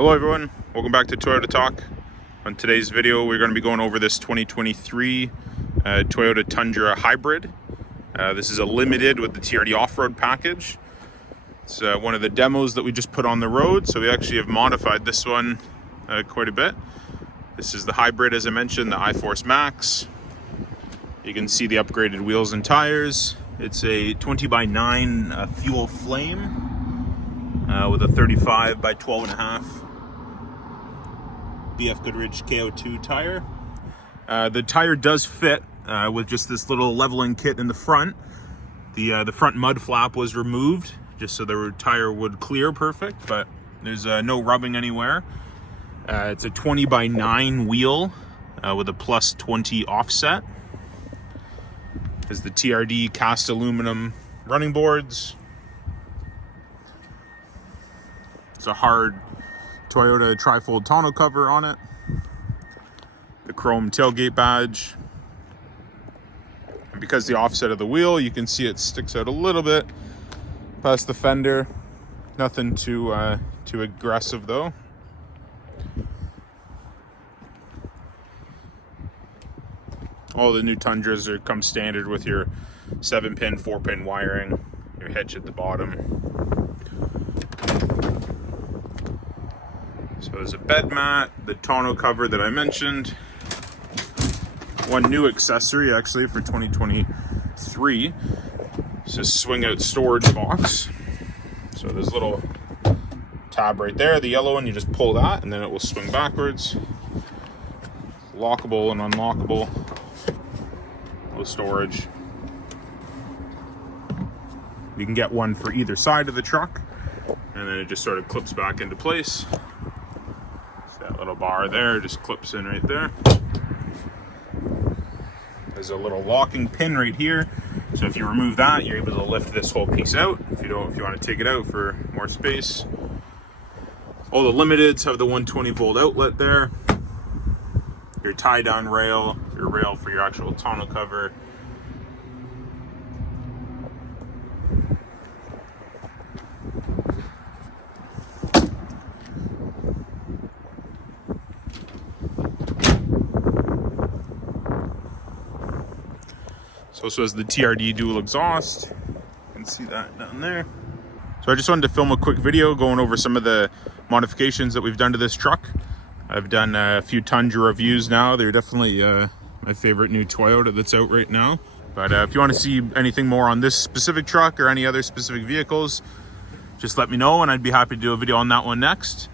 Hello everyone, welcome back to Toyota Talk. On today's video we're going to be going over this 2023 Toyota Tundra Hybrid. This is a limited with the TRD off-road package. It's one of the demos that we just put on the road, so we actually have modified this one quite a bit. This is the hybrid, as I mentioned, the iForce Max. You can see the upgraded wheels and tires. It's a 20x9 fuel flame with a 35 by 12.5 BFG K02 tire. The tire does fit with just this little leveling kit in the front. The front mud flap was removed just so the tire would clear perfect, but there's no rubbing anywhere. It's a 20x9 wheel with a plus 20 offset. There's the TRD cast aluminum running boards. It's a hard Toyota trifold tonneau cover on it. The chrome tailgate badge. And because the offset of the wheel, you can see it sticks out a little bit past the fender. Nothing too aggressive though. All the new Tundras come standard with your 7-pin, 4-pin wiring, your hitch at the bottom. So there's a bed mat, the tonneau cover that I mentioned. One new accessory actually for 2023. It's a swing out storage box. So there's a little tab right there, the yellow one, you just pull that and then it will swing backwards. Lockable and unlockable. Little storage. You can get one for either side of the truck and then it just sort of clips back into place. That little bar there just clips in right there. There's a little locking pin right here, so if you remove that, you're able to lift this whole piece out. If you want to take it out for more space. All the limiteds have the 120 volt outlet there. Your tie down rail, your rail for your actual tonneau cover. So this was the TRD dual exhaust. You can see that down there. So I just wanted to film a quick video going over some of the modifications that we've done to this truck. I've done a few Tundra reviews now. They're definitely my favorite new Toyota that's out right now. But if you want to see anything more on this specific truck or any other specific vehicles, just let me know and I'd be happy to do a video on that one next.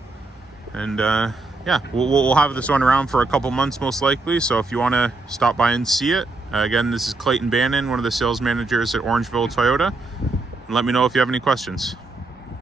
And yeah, we'll have this one around for a couple months most likely. So if you want to stop by and see it, again, this is Clayton Bannon, one of the sales managers at Orangeville Toyota. And let me know if you have any questions.